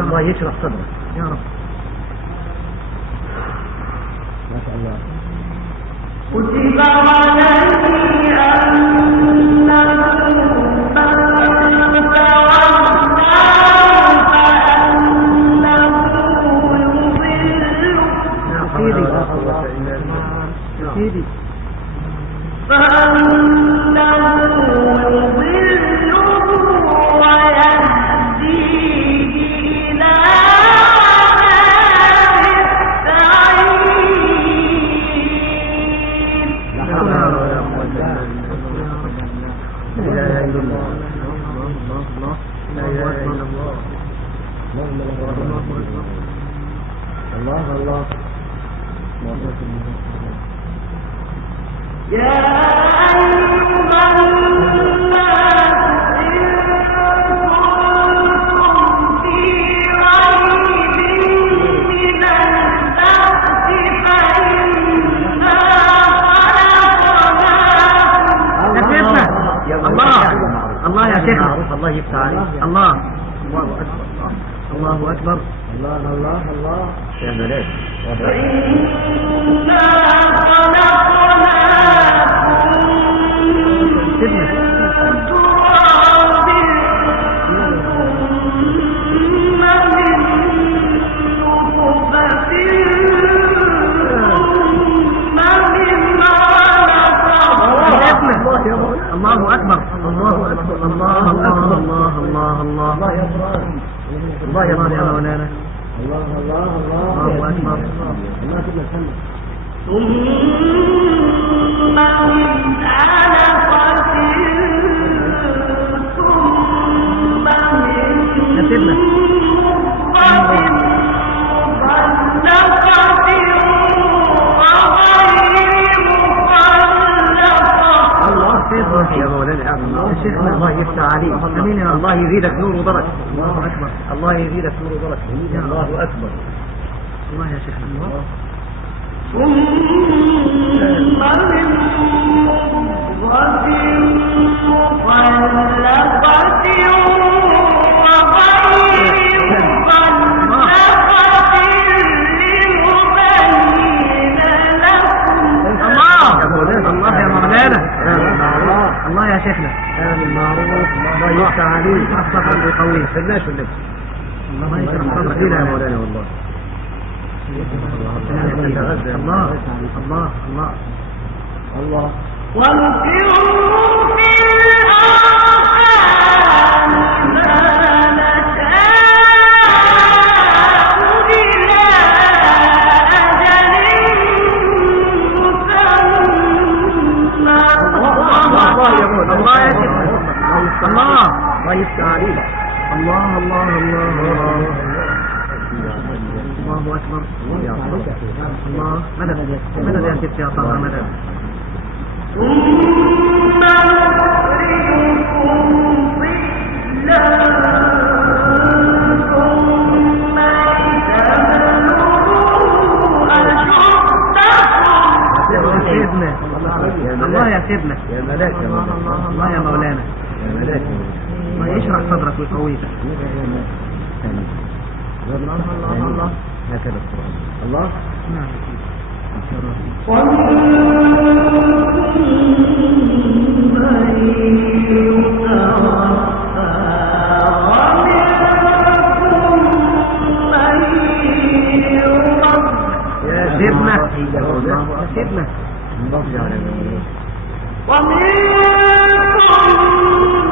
الله يشرح صدرك يا رب. كتب عليه أنه من تولاه فأنه يضله ويهديه إلى يا أيها الناس إن كنتم في ريب من البعث فإنا خلقناكم الله يا شيخ الله يفتح عليك الله الله أكبر الله يا بلاد فإنا خلقناكم من تراب ثم من نطفة ثم من علقة الله أكبر الله أكبر الله يا مولانا الله أكبر ثم من علقة ثم من مضغة مخلقة وغير مخلقة. يا مولانا شيخنا الله يفتح عليك امين الله يزيدك نور وبركه الله اكبر الله يزيدك نور وبركه الله اكبر الله يا شيخنا ثم من مضغة مخلقة وغير مخلقة لنبين لكم. الله يا مولانا الله يا شيخنا المعروف الله يفتح عليك الصبر القوي الناس الله يشرح صدرك يا مولانا والله الله ونقر في الأرحام ما نشاء إلى أجل مسمى. الله يا شيخنا الله يفتح عليك الله أكبر الله مدد يا ست يا طه مدد ثم نخرجكم طفلا ثم لتبلغوا أشدكم. الله يا سيدنا يا ملاك الله يا مولانا يا ملاك الله يشرح صدرك ويقويك الله هكذا الله نعم سيدنا ومنكم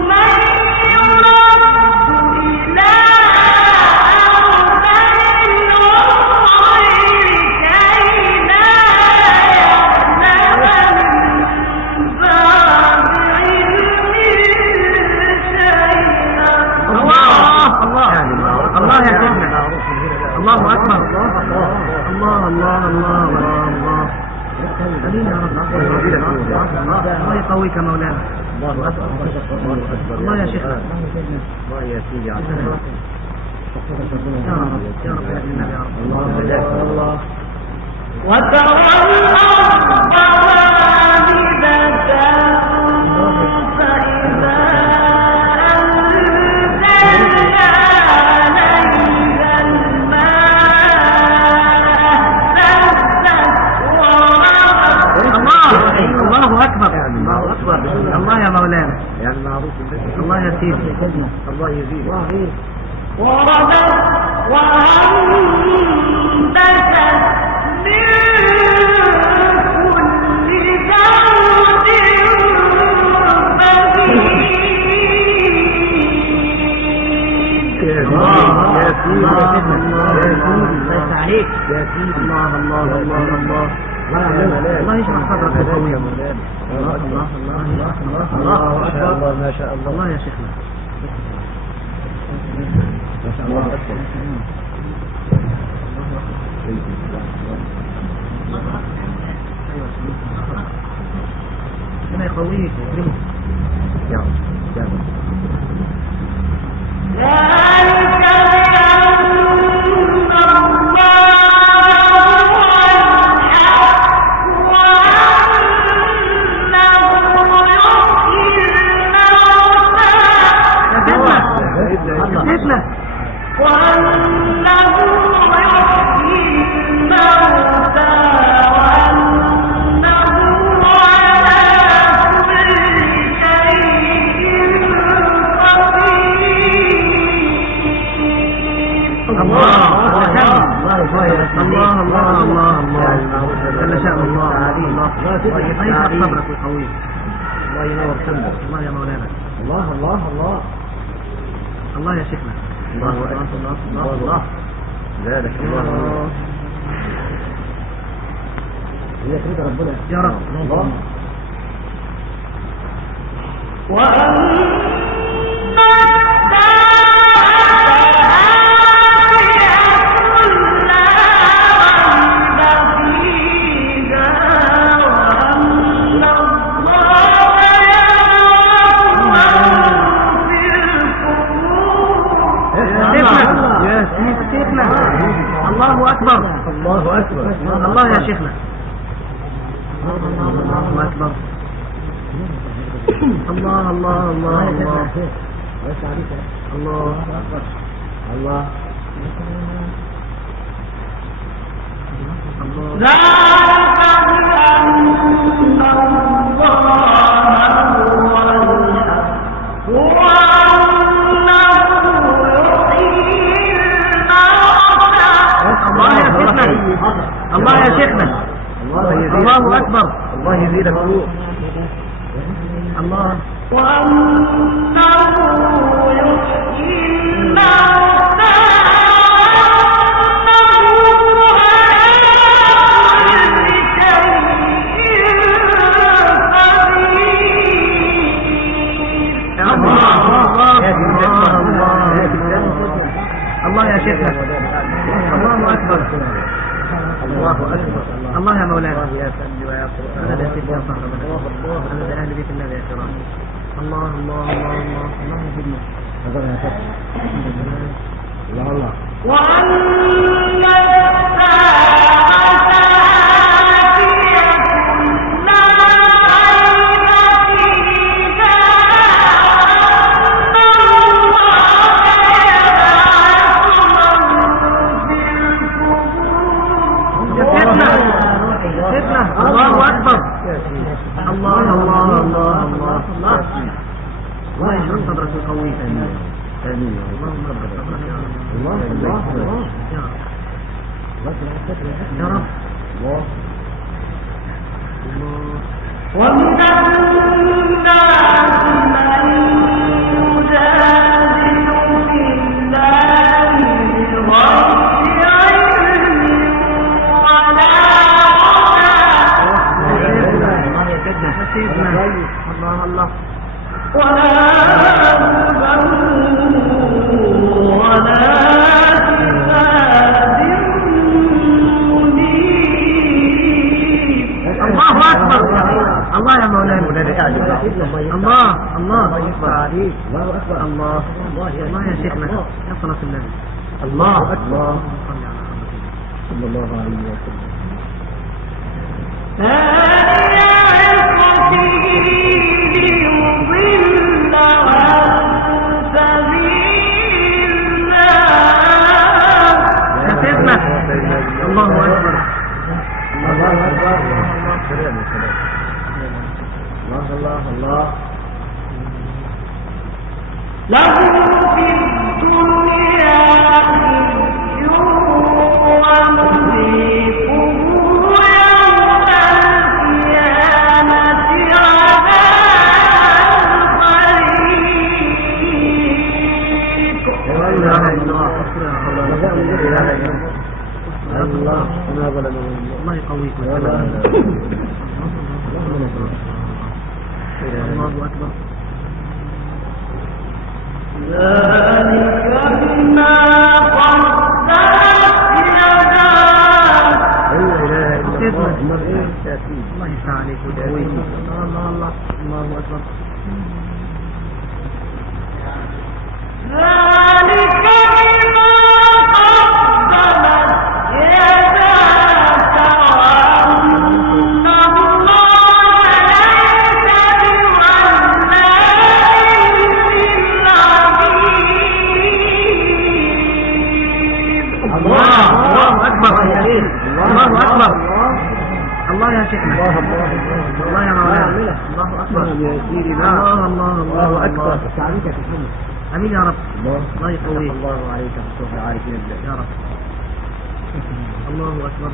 من يرد إلى أرذل العمر كي لا يعلم من بعد علم شيئا. الله يا سيدنا الله أكبر الله أمين يا رب الله يقويك مولانا الله أكبر الله يا شيخنا الله يا سيدي يا رب يا رب يا النبي يا رب الله وترى الأرض هامدة فإذا أنزلنا عليها الماء اهتزت وربت. يا سيدي الله يزيد وردت وأنبتت من كل زوج بهيج عليك يا سيدي الله الله الله الله الله يشرح صدرك يا قوي الله الله الله الله ما شاء الله ما شاء الله الله يا شيخنا ما شاء الله ربنا يقويك ويكرمك يا رب يا رب ذلك وأنه يحيي الموتى وأنه على كل شيء قدير. الله الله الله جل شأن الله الله يحفظ صبرك القوي الله ينور سمك الله يا مولانا الله الله الله الله يا شيخنا الله الله الله الله ذلك الله هي كده ربنا يا رب الله الله أكبر الله أكبر الله يا شيخنا الله أكبر الله الله الله الله الله الله ذلك بأن الله هو الحق الله يا شيخنا الله أكبر الله يزيدك الله وأنه يحيي الموتى الله يا شيخنا الله أكبر الله أكبر الله يا مولانا يا سيدي ويا قرآن أنا سيدي يا صاحب أنا أهل بيت الله يا كرام الله الله الله الله الله يجبنا هذا يا شيخ الله الله وأن الساعة آتية لا ريب فيها الله أكبر الله الله الله الله الله الله يشرح صدرك القوي آمين آمين اللهم رب صدرك يا رب الله الله الله يا رب الله ومن الناس من يجادل في الله بغير علم ولا الله الله ولا ولا كتاب منير. الله أكبر الله يا مولانا الله الله الله الله يا شيخنا يا صلاة النبي الله أكبر صلى الله عليه وسلم ليضل عن سبيل الله. الله أكبر الله أكبر الله الله الله لهم في الدنيا خزي ونذيقه يوم القيامة عذاب الحريق. لا اله الا الله. الله يقويك. الله أكبر. ذلك بما قدمت يداك. الله يفتح عليك ويقويك. الله أكبر. ذلك بما قدمت يداك وأن الله ليس بظلام للعبيد. الله أكبر. الله أكبر. الله يا شيخنا. الله يا مولانا. الله أكبر. الله أكبر. أمين يا رب. الله يقويك. الله عليك بالصوت العارفين يا رب. الله أكبر.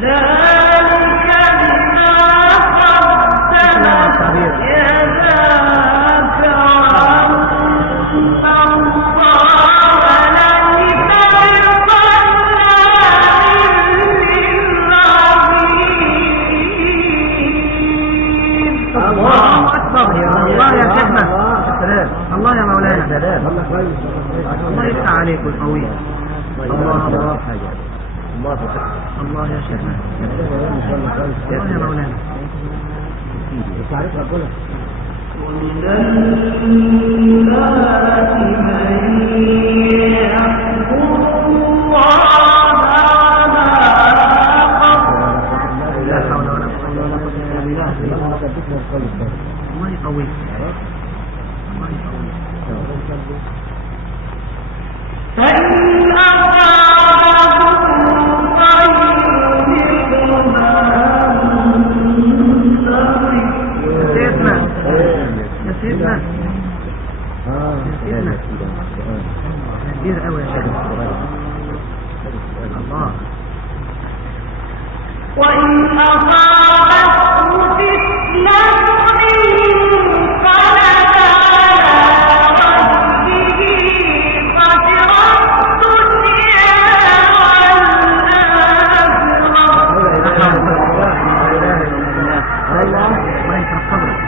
ذلك بما قدمت يداك وأن الله ليس بظلام للعبيد. الله أكبر. الله يا شيخنا. الله يا مولانا. الله يفتح عليك ويقويك. الله يا شيخنا. الله يا مولانا. ومن الناس من يحكم الله على لا حول ولا قوة إلا بالله. الله يقويك. الله يقويك. فإن أصابهم خير سيدنا يا سيدنا كبير قوي يا شيخ. الله. وإن أصابته فتنة انقلب على وجهه خسر الدنيا والآخرة. الله يشرح صدرك.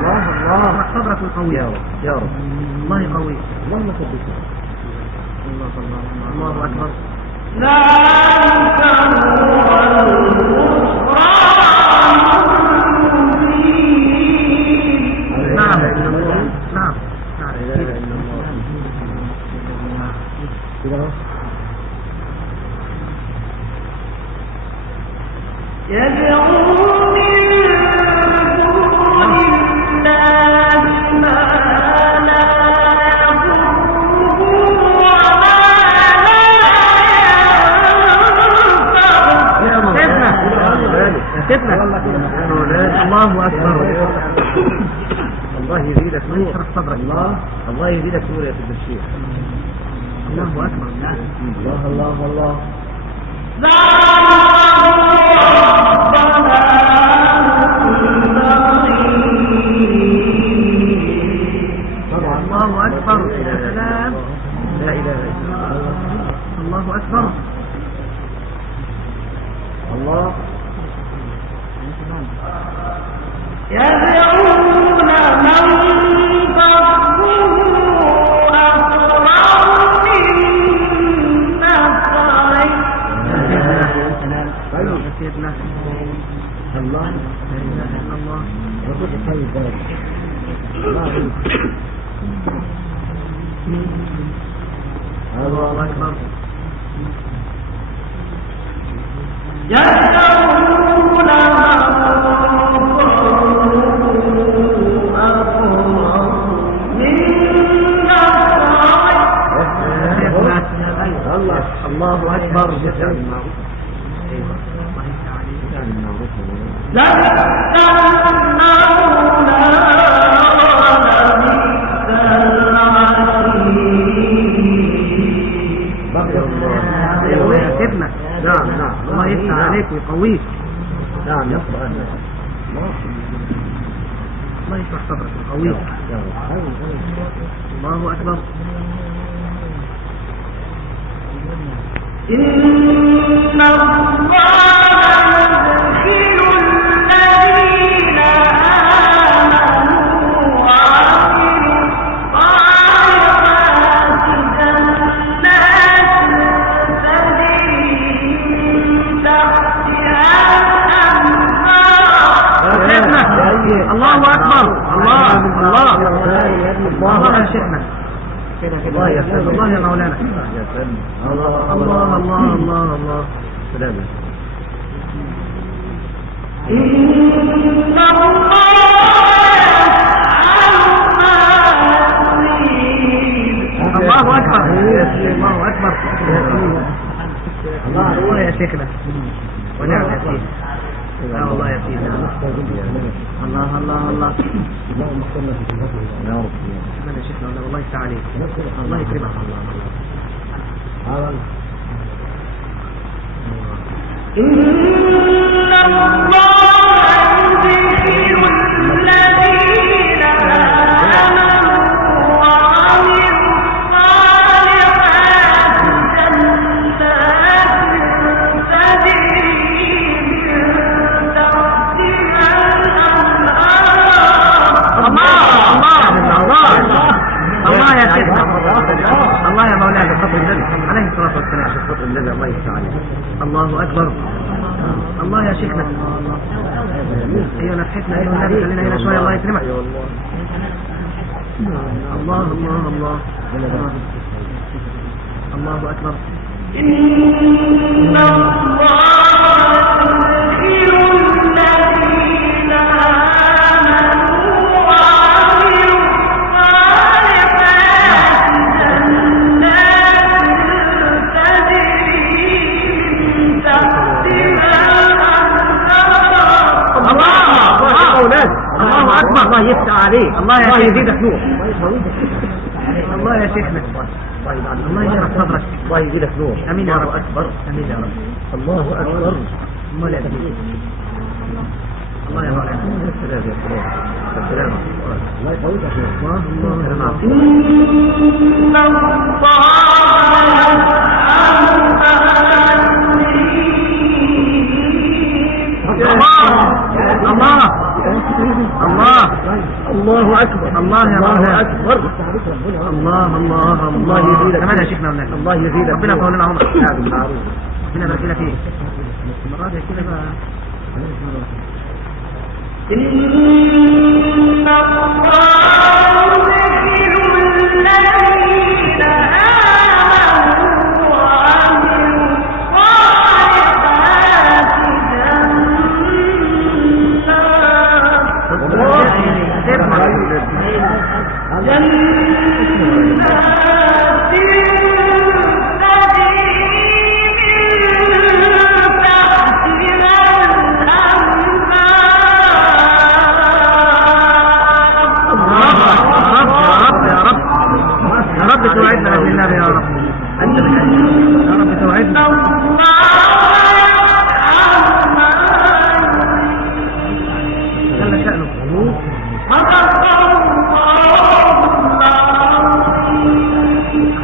الله صدرك القوي يا رب. الله يقويك. الله أكبر. ذلك هو الخسران المبين. نعم. يدعو من دون الله ما لا يضره وما لا ينفعه. الله أكبر. الله يزيدك نور. يشرح صدرك. الله يزيدك نور يا سيد الشيخ. الله أكبر. الله الله أكبر. يا سلام. لا إله إلا الله. الله أكبر. الله. يدعون من ضره أقرب من نفعه. سيدنا الله. لا إله إلا الله. الله أكبر. يدعون من الله أكبر. نعم الله يفتح عليك ويقويك. نعم يصبح الله يشرح صدرك ويقويك. الله أكبر. إن الله يدخل الذين آمنوا وعملوا الصالحات جنات تجري من تحتها الأنهار. الله أكبر. الله يا شيخنا. الله يا سيدنا. الله يا مولانا. الله الله الله الله الله. سلام. إن الله الله أكبر. الله أكبر. الله يا شيخنا. ونعم يا سيدي. لا والله يا سيدي. الله الله الله. أنا يا شيخنا والله يفتح عليك. الله يكرمك. إن الله يدخل الذين آمنوا وعملوا الصالحات جنات تجري من تحتها الأنهار. الله يا شيخنا. الله يا مولانا. فضل النبي عليه الصلاة والسلام. فضل النبي الله يفتح عليك. الله أكبر. الله يا شيخنا. أيوة نفحتنا أيها النبي. خلينا هنا شوية. الله يكرمك. الله الله الله. الله أكبر. إن الله يدخل الذين آمنوا وعملوا الصالحات جنات تجري من تحتها الأنهار. الله أكبر. الله يفتح عليك. الله يزيدك نور. الله يا شيخنا. الله يشرح صدرك. الله يزيدك نور. امين يا رب. اكبر. امين يا رب. الله اكبر. الله يا سيدي. الله يا مولانا. السلام يا سلام. الله يقويك يا الله الله إن الله اكبر. الله يا مولانا. اكبر. الله الله الله يزيدك. كمان يا شيخنا ولا الله يزيدك. ربنا يطول لنا عمرك. نعم بالمعروف. ربنا يبارك لك فيك. المرة دي كده بقى. إن الله يدخل الذين آمنوا وعملوا الصالحات توعدنا بالنبي يا رب. انت بالحج يا رب توعدنا. جل شأنه.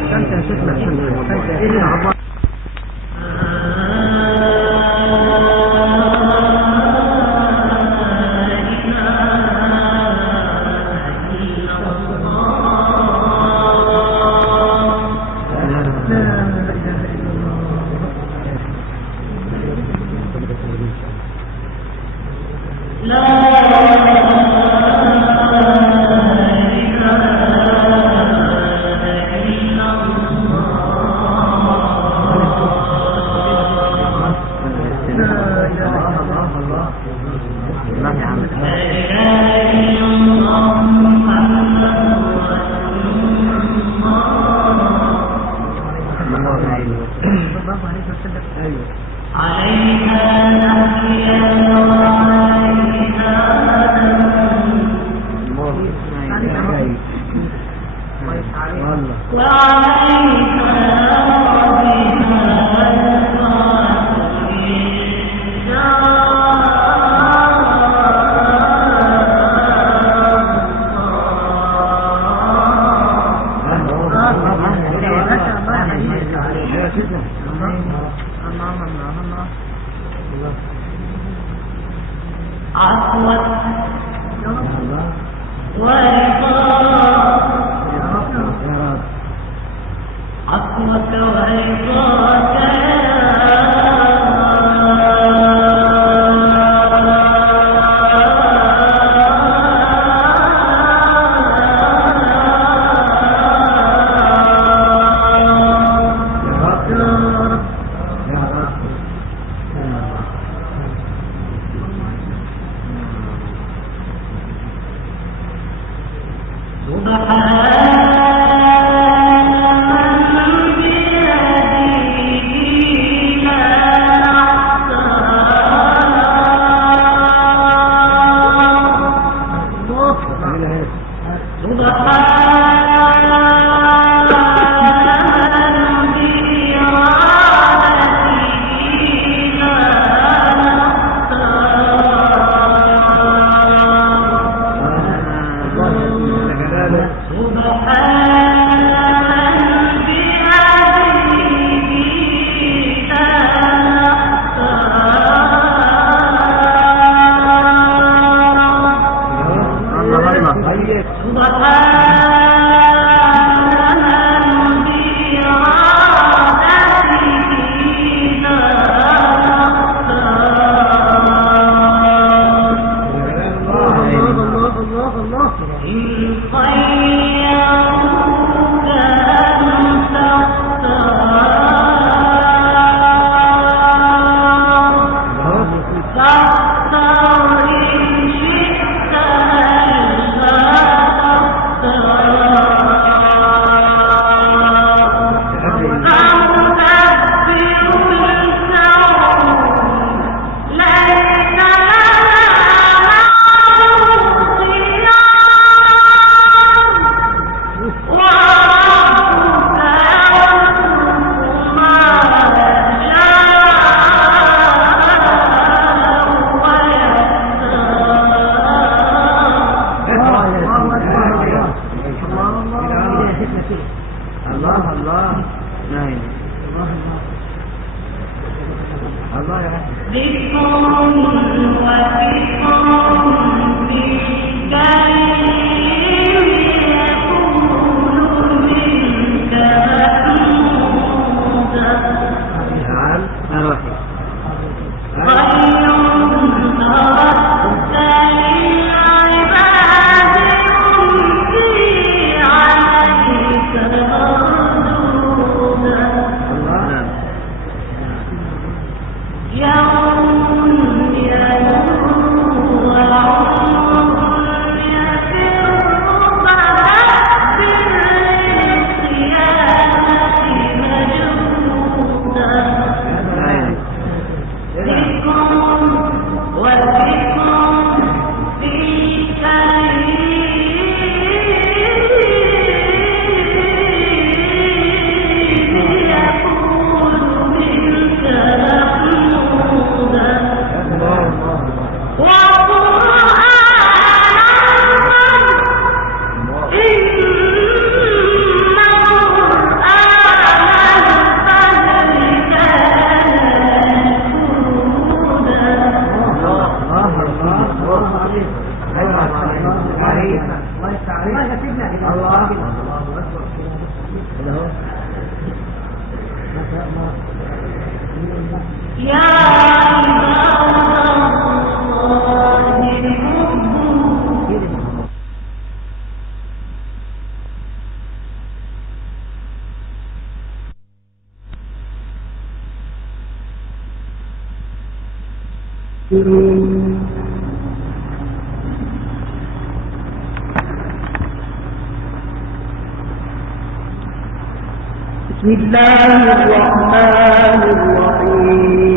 احسنت يا شيخنا. احسنت يا الله. بسم الله الرحمن الرحيم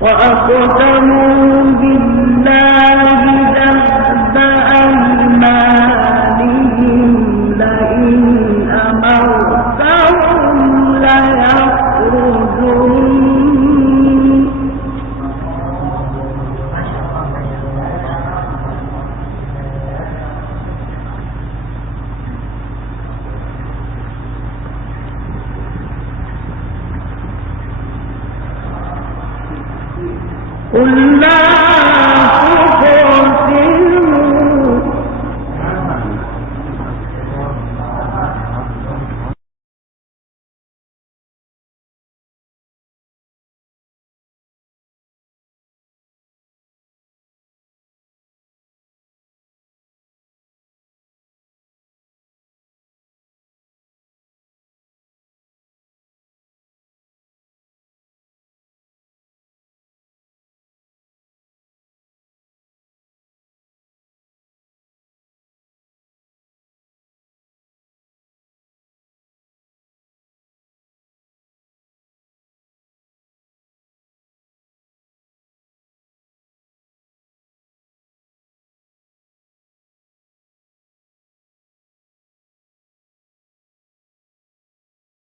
وأقسموا بالله جهد أيمانهم لئن أمرتهم ليخرجن قل لا